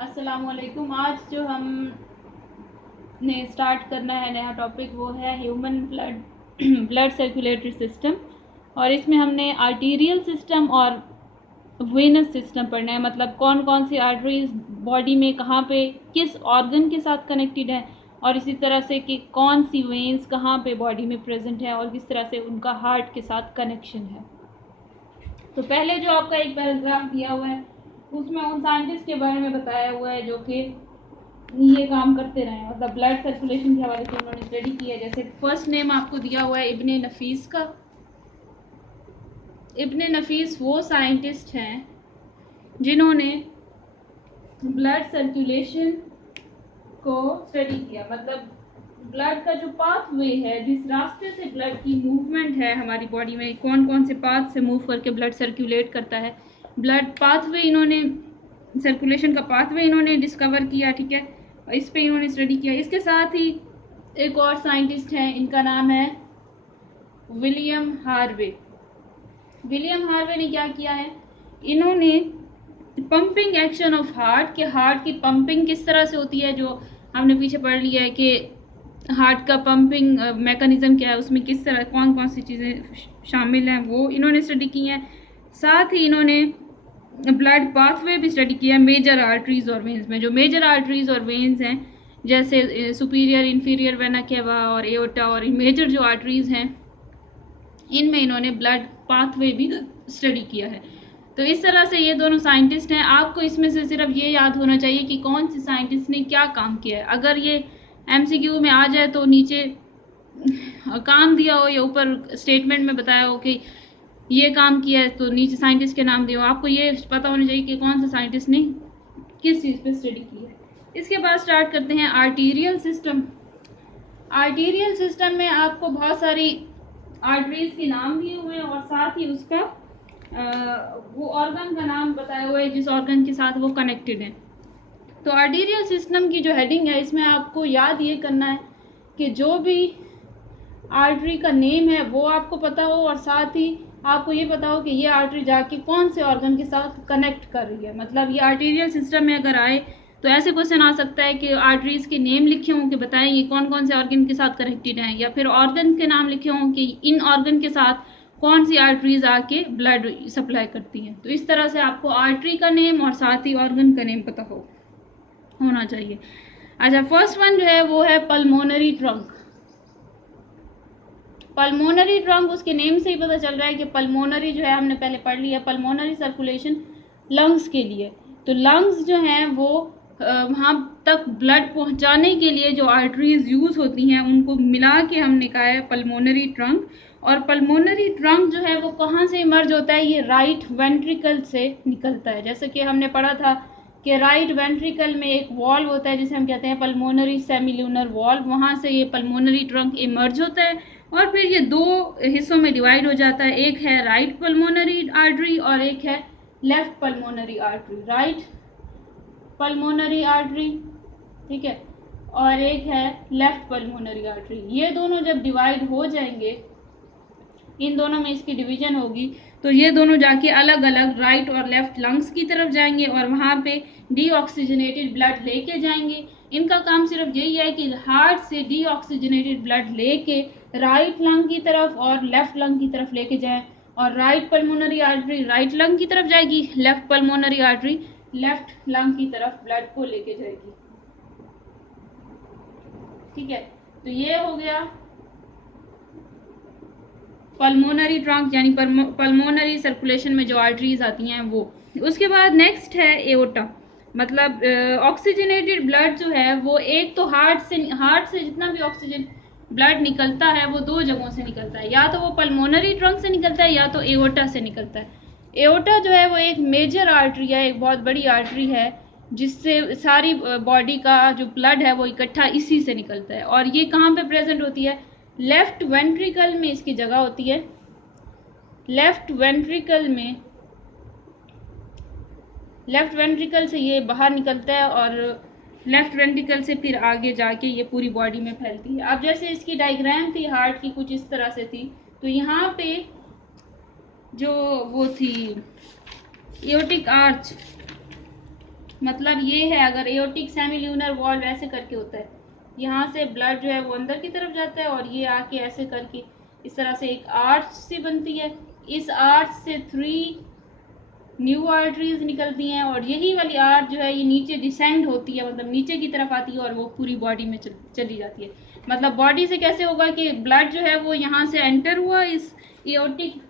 अस्सलामुअलैकुम। आज जो हम ने स्टार्ट करना है नया टॉपिक वो है ह्यूमन ब्लड सर्कुलेटरी सिस्टम। और इसमें हमने आर्टीरियल सिस्टम और वेनस सिस्टम पढ़ना है, मतलब कौन कौन सी आर्टरीज बॉडी में कहाँ पे किस ऑर्गन के साथ कनेक्टेड है, और इसी तरह से कि कौन सी वेन्स कहाँ पे बॉडी में प्रेजेंट है और किस तरह से उनका हार्ट के साथ कनेक्शन है। तो पहले जो आपका एक पैराग्राफ दिया हुआ है उसमें उन साइंटिस्ट के बारे में बताया हुआ है जो कि ये काम करते रहे, मतलब ब्लड सर्कुलेशन के हवाले से उन्होंने स्टडी की है। जैसे फर्स्ट नेम आपको दिया हुआ है इब्ने नफीस का। इब्ने नफीस वो साइंटिस्ट हैं जिन्होंने ब्लड सर्कुलेशन को स्टडी किया, मतलब ब्लड का जो पाथवे है, जिस रास्ते से ब्लड की मूवमेंट है हमारी बॉडी में, कौन कौन से पाथ से मूव करके ब्लड सर्कुलेट करता है, ब्लड पाथवे इन्होंने सर्कुलेशन का पाथवे इन्होंने डिस्कवर किया। ठीक है, इस पे इन्होंने स्टडी किया। इसके साथ ही एक और साइंटिस्ट हैं, इनका नाम है विलियम हार्वे। विलियम हार्वे ने क्या किया है, इन्होंने पंपिंग एक्शन ऑफ हार्ट के हार्ट की पंपिंग किस तरह से होती है, जो हमने पीछे पढ़ लिया है कि हार्ट का पंपिंग मैकेनिज्म क्या है, उसमें किस तरह कौन कौन सी चीज़ें शामिल हैं, वो इन्होंने स्टडी की हैं। साथ ही इन्होंने ब्लड पाथवे भी स्टडी किया है मेजर आर्टरीज और वेन्स में। जो मेजर आर्टरीज और वेन्स हैं जैसे सुपीरियर इंफीरियर वेना केवा और एओर्टा, और मेजर जो आर्टरीज हैं इनमें इन्होंने ब्लड पाथवे भी स्टडी किया है। तो इस तरह से ये दोनों साइंटिस्ट हैं। आपको इसमें से सिर्फ ये याद होना चाहिए कि कौन सी साइंटिस्ट ने क्या काम किया है। अगर ये MCQ में आ जाए तो नीचे काम दिया हो या ऊपर स्टेटमेंट में बताया हो कि ये काम किया है तो नीचे साइंटिस्ट के नाम दिए हो। आपको ये पता होना चाहिए कि कौन सा साइंटिस्ट ने किस चीज़ पे स्टडी की है। इसके बाद स्टार्ट करते हैं आर्टीरियल सिस्टम। आर्टीरियल सिस्टम में आपको बहुत सारी आर्टरीज के नाम दिए हुए हैं और साथ ही उसका वो ऑर्गन का नाम बताया हुआ है जिस ऑर्गन के साथ वो कनेक्टेड है। तो आर्टीरियल सिस्टम की जो हेडिंग है इसमें आपको याद ये करना है कि जो भी आर्टरी का नेम है वो आपको पता हो, और साथ ही आपको ये पता हो कि ये आर्टरी जाके कौन से ऑर्गन के साथ कनेक्ट कर रही है। मतलब ये आर्टीरियल सिस्टम में अगर आए तो ऐसे क्वेश्चन आ सकता है कि आर्टरीज के नेम लिखे हों कि बताएं ये कौन कौन से ऑर्गन के साथ कनेक्टेड हैं, या फिर ऑर्गन के नाम लिखे हों कि इन ऑर्गन के साथ कौन सी आर्टरीज आके ब्लड सप्लाई करती हैं। तो इस तरह से आपको आर्टरी का नेम और साथ ही ऑर्गन का नेम पता होना चाहिए। अच्छा, फर्स्ट वन जो है वो है पल्मोनरी ट्रंक। पल्मोनरी ट्रंक उसके नेम से ही पता चल रहा है कि पल्मोनरी जो है हमने पहले पढ़ लिया, पल्मोनरी सर्कुलेशन लंग्स के लिए। तो लंग्स जो हैं वो वहाँ तक ब्लड पहुँचाने के लिए जो आर्टरीज यूज़ होती हैं उनको मिला के हमने कहा है पल्मोनरी ट्रंक। और पल्मोनरी ट्रंक जो है वो कहाँ से इमर्ज होता है, ये राइट वेंट्रिकल से निकलता है। जैसे कि हमने पढ़ा था कि राइट वेंट्रिकल में एक वॉल्व होता है जिसे हम कहते हैं पल्मोनरी सेमिल्यूनर वॉल्व, वहाँ से ये पल्मोनरी ट्रंक इमर्ज होता है और फिर ये दो हिस्सों में डिवाइड हो जाता है। एक है राइट पल्मोनरी आर्टरी और एक है left pulmonary artery. Right pulmonary artery, ठीक है, और एक है लेफ्ट पल्मोनरी आर्टरी। ये दोनों जब डिवाइड हो जाएंगे, इन दोनों में इसकी डिवीजन होगी, तो ये दोनों जाके अलग अलग राइट और लेफ्ट लंग्स की तरफ जाएंगे और वहाँ पे डीऑक्सीजनेटेड ब्लड लेके जाएंगे। इनका काम सिर्फ यही है कि हार्ट से डीऑक्सीजनेटेड ब्लड लेके राइट लंग की तरफ और लेफ्ट लंग की तरफ लेके जाएं, और right pulmonary artery right lung की तरफ जाएगी, left pulmonary artery left lung की तरफ ब्लड को लेके जाएगी। ठीक है, तो ये हो गया पल्मोनरी ट्रंक, यानी पल्मोनरी सर्कुलेशन में जो आर्टरीज आती हैं वो। उसके बाद नेक्स्ट है एओर्टा। मतलब ऑक्सीजनेटेड ब्लड जो है वो एक तो हार्ट से जितना भी ऑक्सीजन ब्लड निकलता है वो दो जगहों से निकलता है, या तो वो पल्मोनरी ट्रंक से निकलता है या तो एओर्टा से निकलता है। एओर्टा जो है वो एक मेजर आर्टरी है, एक बहुत बड़ी आर्टरी है जिससे सारी बॉडी का जो ब्लड है वो इकट्ठा इसी से निकलता है। और ये कहाँ पे प्रेजेंट होती है, लेफ्ट वेंट्रिकल में इसकी जगह होती है। लेफ्ट वेंट्रिकल से ये बाहर निकलता है और लेफ्ट वेंट्रिकल से फिर आगे जाके ये पूरी बॉडी में फैलती है। अब जैसे इसकी डायग्राम थी हार्ट की कुछ इस तरह से थी, तो यहाँ पे जो वो थी एओर्टिक आर्च, मतलब ये है, अगर एओर्टिक सेमिल्यूनर वॉल्व ऐसे करके होता है, यहाँ से ब्लड जो है वो अंदर की तरफ जाता है और ये आके ऐसे करके इस तरह से एक आर्च सी बनती है। इस आर्च से 3 न्यू आर्टरीज निकलती हैं और यही वाली आर्च जो है ये नीचे डिसेंड होती है, मतलब नीचे की तरफ आती है और वो पूरी बॉडी में चली जाती है। मतलब बॉडी से कैसे होगा कि ब्लड जो है वो यहाँ से एंटर हुआ, इस एओर्टिक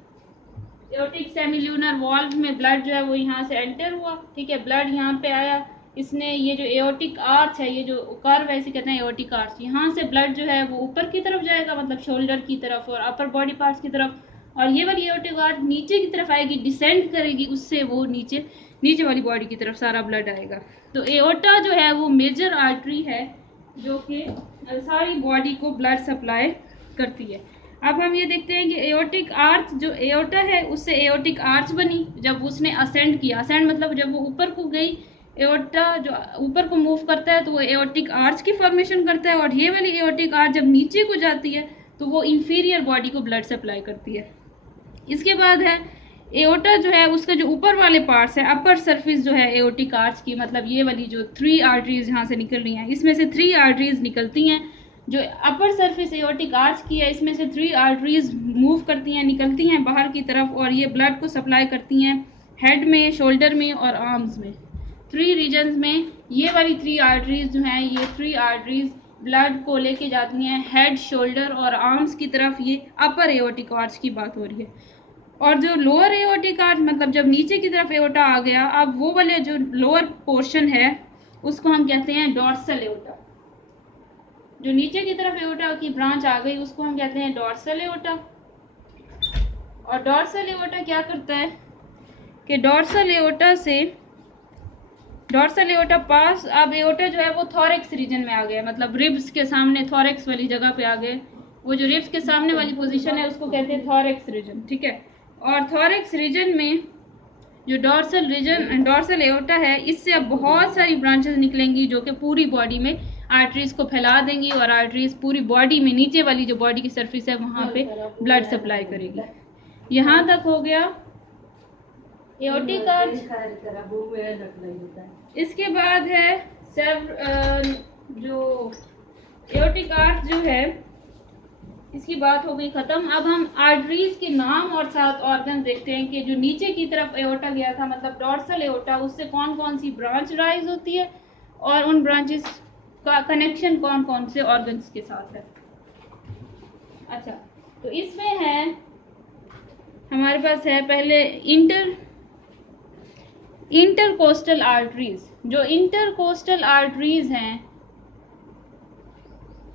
सेमिल्यूनर वॉल्व में ब्लड जो है वो यहाँ से एंटर हुआ, ठीक है। ब्लड यहाँ पे आया, इसने ये जो एओर्टिक आर्च है, ये जो कर्व है इसे कहते हैं एओर्टिक आर्च, यहाँ से ब्लड जो है वो ऊपर की तरफ जाएगा, मतलब शोल्डर की तरफ और अपर बॉडी पार्ट्स की तरफ, और ये वाली एओर्टिक आर्च नीचे की तरफ आएगी, डिसेंड करेगी, उससे वो नीचे वाली बॉडी की तरफ सारा ब्लड आएगा। तो एओर्टा जो है वो मेजर आर्टरी है जो कि सारी बॉडी को ब्लड सप्लाई करती है। अब हम ये देखते हैं कि एओर्टिक आर्च, जो एओर्टा है उससे एओर्टिक आर्च बनी जब उसने असेंड किया। असेंड मतलब जब वो ऊपर को गई, एओर्टा जो ऊपर को मूव करता है तो वो एओर्टिक आर्च की फॉर्मेशन करता है, और ये वाली एओर्टिक आर्च जब नीचे को जाती है तो वो इंफीरियर बॉडी को ब्लड सप्लाई करती है। इसके बाद है एओर्टा जो है उसका जो ऊपर वाले पार्ट्स है, अपर सरफेस जो है एओर्टिक आर्च की, मतलब ये वाली जो 3 आर्टरीज यहाँ से निकल रही हैं, इसमें से 3 आर्टरीज निकलती हैं जो अपर सरफेस एओर्टिक आर्च की है। इसमें से 3 आर्टरीज मूव करती हैं, निकलती हैं बाहर की तरफ, और ये ब्लड को सप्लाई करती हैं हेड में, शोल्डर में और आर्म्स में। 3 रीजन्स में ये वाली 3 आर्टरीज जो हैं, ये 3 आर्टरीज ब्लड को लेके जाती हैं हेड, शोल्डर और आर्म्स की तरफ। ये अपर एओर्टिक आर्च की बात हो रही है। और जो लोअर एओर्टिक आर्च, मतलब जब नीचे की तरफ एओर्टा आ गया, अब वो वाले जो लोअर पोर्शन है उसको हम कहते हैं डॉर्सल एओर्टा। जो नीचे की तरफ एओर्टा की ब्रांच आ गई उसको हम कहते हैं डॉर्सल एओर्टा। और डॉर्सल एओर्टा क्या करता है कि डॉर्सल एओर्टा पास, अब एओर्टा जो है वो थॉरेक्स रीजन में आ गया, मतलब रिब्स के सामने थॉरेक्स वाली जगह पे आ गए। वो जो रिब्स के सामने वाली पोजीशन है उसको कहते हैं थॉरेक्स रीजन, ठीक है। और थॉरेक्स रीजन में जो डॉर्सल एओर्टा है, इससे अब बहुत सारी ब्रांचेस निकलेंगी जो कि पूरी बॉडी में आर्टरीज को फैला देंगी, और आर्टरीज पूरी बॉडी में नीचे वाली जो बॉडी की सरफेस है वहाँ पे ब्लड सप्लाई करेगी। यहाँ तक हो गया एओर्टिक आर्च। इसके बाद है जो एओर्टिक आर्च जो है इसकी बात हो गई ख़त्म। अब हम आर्टरीज के नाम और साथ ऑर्गन देखते हैं कि जो नीचे की तरफ एओर्टा गया था, मतलब डॉर्सल एओर्टा, उससे कौन कौन सी ब्रांच राइज होती है और उन ब्रांचेस का कनेक्शन कौन कौन से ऑर्गन्स के साथ है। अच्छा, तो इसमें है हमारे पास है पहले इंटरकोस्टल आर्टरीज। जो इंटरकोस्टल आर्टरीज हैं,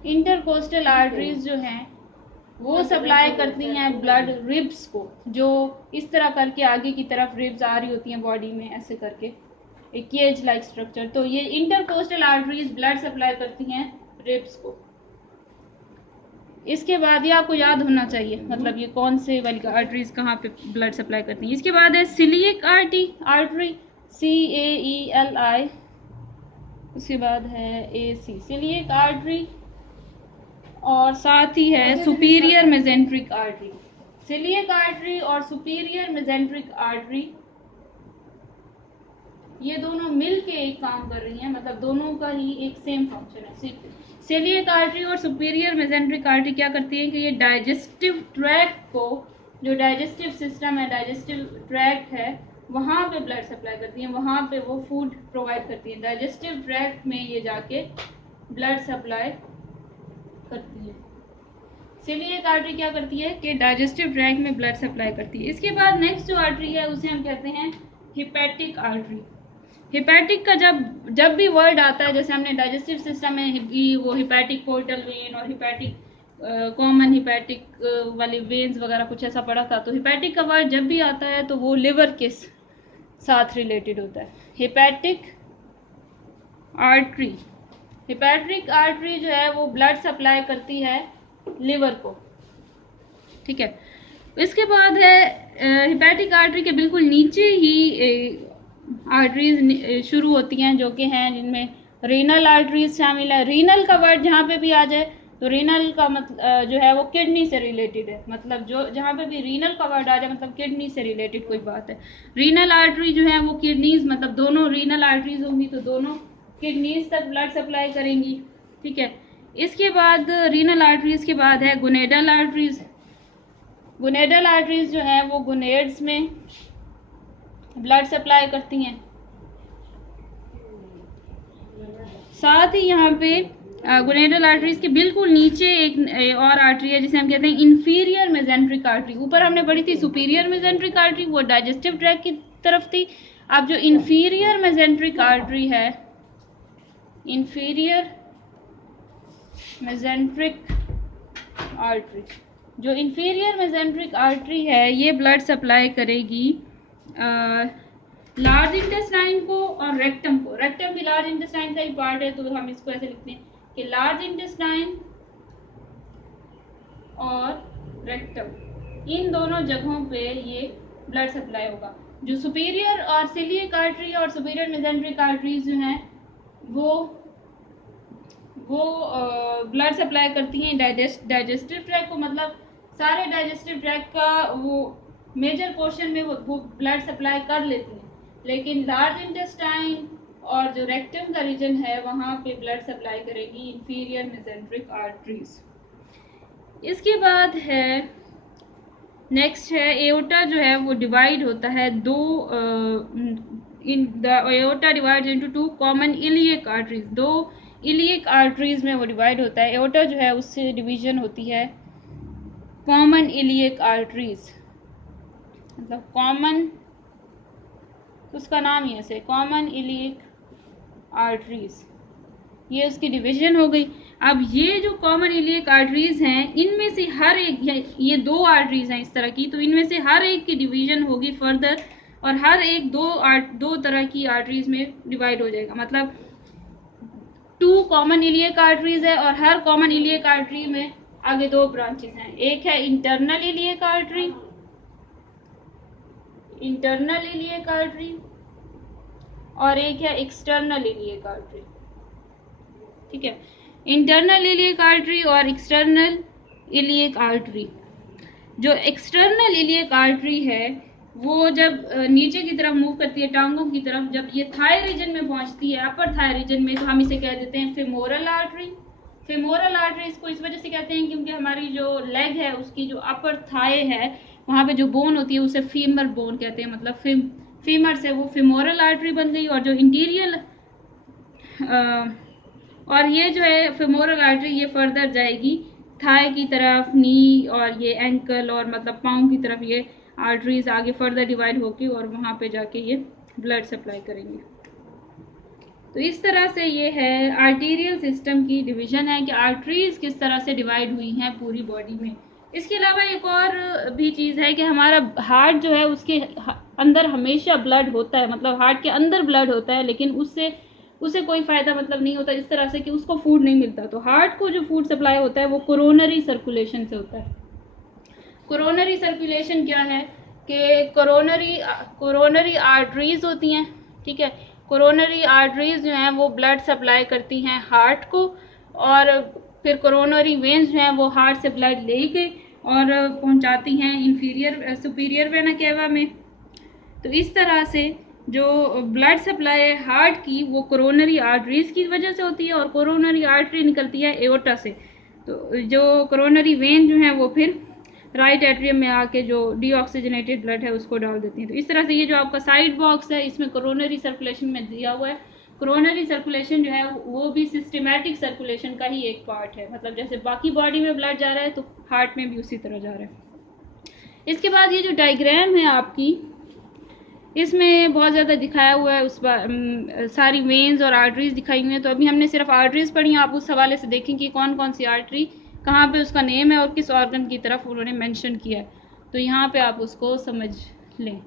इंटरकोस्टल आर्टरीज जो हैं वो सप्लाई करती हैं ब्लड रिब्स को, जो इस तरह करके आगे की तरफ रिब्स आ रही होती हैं बॉडी में, ऐसे करके एक केज लाइक स्ट्रक्चर। तो ये इंटरकोस्टल आर्टरीज ब्लड सप्लाई करती हैं रिब्स को। इसके बाद ये आपको याद होना चाहिए, मतलब ये कौन से वाली आर्टरीज कहाँ पे ब्लड सप्लाई करती हैं। इसके बाद है सिलियक आर्टरी, CAELI। उसके बाद है AC, सिलियक आर्टरी। और साथ ही है superior mesenteric artery. Coeliac artery और सुपीरियर मेजेंट्रिक आर्टरी ये दोनों मिल के एक काम कर रही हैं, मतलब दोनों का ही एक सेम फंक्शन है। सिलियक आर्टरी और सुपीरियर मेजेंट्रिक आर्टरी क्या करती है कि ये डाइजेस्टिव ट्रैक्ट को, जो डाइजेस्टिव सिस्टम है, डाइजेस्टिव ट्रैक्ट है, वहाँ पे ब्लड सप्लाई करती हैं, वहाँ पे वो फूड प्रोवाइड करती हैं। डाइजेस्टिव ट्रैक्ट में ये जाके ब्लड सप्लाई करती है। सिलियक आर्टरी क्या करती है कि डाइजेस्टिव ट्रैक्ट में ब्लड सप्लाई करती है। इसके बाद नेक्स्ट जो आर्टरी है उसे हम कहते हैं हिपैटिक आर्टरी। हिपैटिक का जब भी वर्ड आता है, जैसे हमने डाइजेस्टिव सिस्टम में वो हिपैटिक पोर्टल वेन और हिपैटिक कॉमन हिपैटिक वाली वेन्स वगैरह कुछ ऐसा पढ़ा था, तो हिपैटिक का वर्ड जब भी आता है तो वो लिवर के साथ रिलेटेड होता है। हिपैटिक आर्टरी जो है वो ब्लड सप्लाई करती है लिवर को, ठीक है। इसके बाद है हिपैटिक आर्टरी के बिल्कुल नीचे ही आर्टरीज शुरू होती हैं, जो कि हैं जिनमें रीनल आर्टरीज शामिल है। रीनल का वर्ड जहाँ पे भी आ जाए तो रीनल का मतलब जो है वो किडनी से रिलेटेड है, मतलब जो जहाँ पे भी रीनल का वर्ड आ जाए मतलब किडनी से रिलेटेड कोई बात है। रीनल आर्टरी जो है वो किडनीज, मतलब दोनों रीनल आर्टरीज होंगी तो दोनों किडनीज तक ब्लड सप्लाई करेंगी, ठीक है। इसके बाद रीनल आर्टरीज के बाद है गोनेडल आर्टरीज। गोनेडल आर्टरीज जो है वो गोनेड्स में ब्लड सप्लाई करती हैं। साथ ही यहाँ पे गोनेडल आर्टरीज के बिल्कुल नीचे एक और आर्टरी है जिसे हम कहते हैं इंफीरियर मेजेंट्रिक आर्टरी। ऊपर हमने पढ़ी थी सुपीरियर मेजेंट्रिक आर्टरी, वो डाइजेस्टिव ट्रैक्ट की तरफ थी। अब जो इंफीरियर मेजेंट्रिक आर्टरी है, इंफीरियर मेजेंट्रिक आर्टरी, जो इंफीरियर मेजेंट्रिक आर्टरी है ये ब्लड सप्लाई करेगी लार्ज इंटेस्टाइन को और रेक्टम को। रेक्टम भी लार्ज इंटेस्टाइन का ही पार्ट है, तो हम इसको ऐसे लिखते हैं कि लार्ज इंटेस्टाइन और रेक्टम, इन दोनों जगहों पे ये ब्लड सप्लाई होगा। जो सुपीरियर और सिलियक आर्टरी और सुपीरियर मेजेंट्रिक आर्टरीज जो हैं वो ब्लड सप्लाई करती हैं डाइजेस्टिव ट्रैक्ट को, मतलब सारे डाइजेस्टिव ट्रैक्ट का वो मेजर पोर्शन में वो ब्लड सप्लाई कर लेती हैं। लेकिन लार्ज इंटेस्टाइन और जो रेक्टम का रीजन है वहाँ पे ब्लड सप्लाई करेगी इंफीरियर मेजेंट्रिक आर्टरीज। इसके बाद है नेक्स्ट है एओर्टा, जो है वो डिवाइड होता है दो, in the aorta divides into two common iliac arteries. दो इलियक आर्टरीज में वो डिवाइड होता है। एओर्टा जो है उससे डिवीजन होती है कॉमन इलियक आर्टरीज, मतलब कॉमन, उसका नाम ही ऐसे कॉमन इलियक आर्टरीज, ये उसकी डिवीजन हो गई। अब ये जो कॉमन इलियक आर्टरीज हैं इनमें से हर एक, ये दो आर्टरीज हैं इस तरह की, तो इनमें से हर एक की डिवीजन होगी फर्दर और हर एक दो तरह की आर्टरीज में डिवाइड हो जाएगा। मतलब 2 कॉमन इलियक आर्टरीज है और हर कॉमन इलियक आर्टरी में आगे 2 ब्रांचेस हैं। एक है internal iliac artery, internal iliac artery, और एक है एक्सटर्नल इलियक आर्टरी, ठीक है। इंटरनल इलियक आर्टरी और एक्सटर्नल इलियक आर्टरी। जो एक्सटर्नल इलियक आर्टरी है वो जब नीचे की तरफ मूव करती है टांगों की तरफ, जब ये थाई रीजन में पहुंचती है, अपर थाई रीजन में, तो हम इसे कह देते हैं फेमोरल आर्टरी। फेमोरल आर्टरी इसको इस वजह से कहते हैं क्योंकि हमारी जो लेग है उसकी जो अपर थाई है वहाँ पे जो बोन होती है उसे फीमर बोन कहते हैं, मतलब फीमर से वो फेमोरल आर्टरी बन गई। और जो इंटीरियर और ये जो है फेमोरल आर्टरी ये फर्दर जाएगी थाई की तरफ, नी और ये एंकल और मतलब पाँव की तरफ, ये आर्टरीज आगे फर्दर डिवाइड होगी और वहाँ पे जाके ये ब्लड सप्लाई करेंगे। तो इस तरह से ये है आर्टीरियल सिस्टम की डिवीजन है कि आर्टरीज किस तरह से डिवाइड हुई हैं पूरी बॉडी में। इसके अलावा एक और भी चीज़ है कि हमारा हार्ट जो है उसके अंदर हमेशा ब्लड होता है, मतलब हार्ट के अंदर ब्लड होता है, लेकिन उसे कोई फ़ायदा मतलब नहीं होता इस तरह से कि उसको फूड नहीं मिलता। तो हार्ट को जो फूड सप्लाई होता है वो कोरोनरी सर्कुलेशन से होता है। कोरोनरी सर्कुलेशन क्या है कि कोरोनरी आर्टरीज होती हैं, ठीक है। कोरोनरी आर्टरीज जो हैं वो ब्लड सप्लाई करती हैं हार्ट को, और फिर कोरोनरी वेन्स जो हैं वो हार्ट से ब्लड लेके और पहुंचाती हैं सुपीरियर वेना केवा में। तो इस तरह से जो ब्लड सप्लाई है हार्ट की वो कोरोनरी आर्टरीज की वजह से होती है, और कोरोनरी आर्टरी निकलती है एओर्टा से। तो जो कोरोनरी वेन जो हैं वो फिर राइट एट्रियम में आके जो डीऑक्सीजनेटेड ब्लड है उसको डाल देती हैं। तो इस तरह से ये जो आपका साइड बॉक्स है इसमें कोरोनरी सर्कुलेशन में दिया हुआ है। कोरोनरी सर्कुलेशन जो है वो भी सिस्टमैटिक सर्कुलेशन का ही एक पार्ट है, मतलब जैसे बाकी बॉडी में ब्लड जा रहा है तो हार्ट में भी उसी तरह जा रहा है। इसके बाद ये जो डायग्राम है आपकी, इसमें बहुत ज़्यादा दिखाया हुआ है सारी वेन्स और आर्टरीज दिखाई हुई हैं। तो अभी हमने सिर्फ आर्टरीज पढ़ी हैं, आप उस हवाले से देखें कि कौन कौन सी आर्टरी कहाँ पे उसका नेम है और किस ऑर्गन की तरफ उन्होंने मेंशन किया है, तो यहाँ पे आप उसको समझ लें।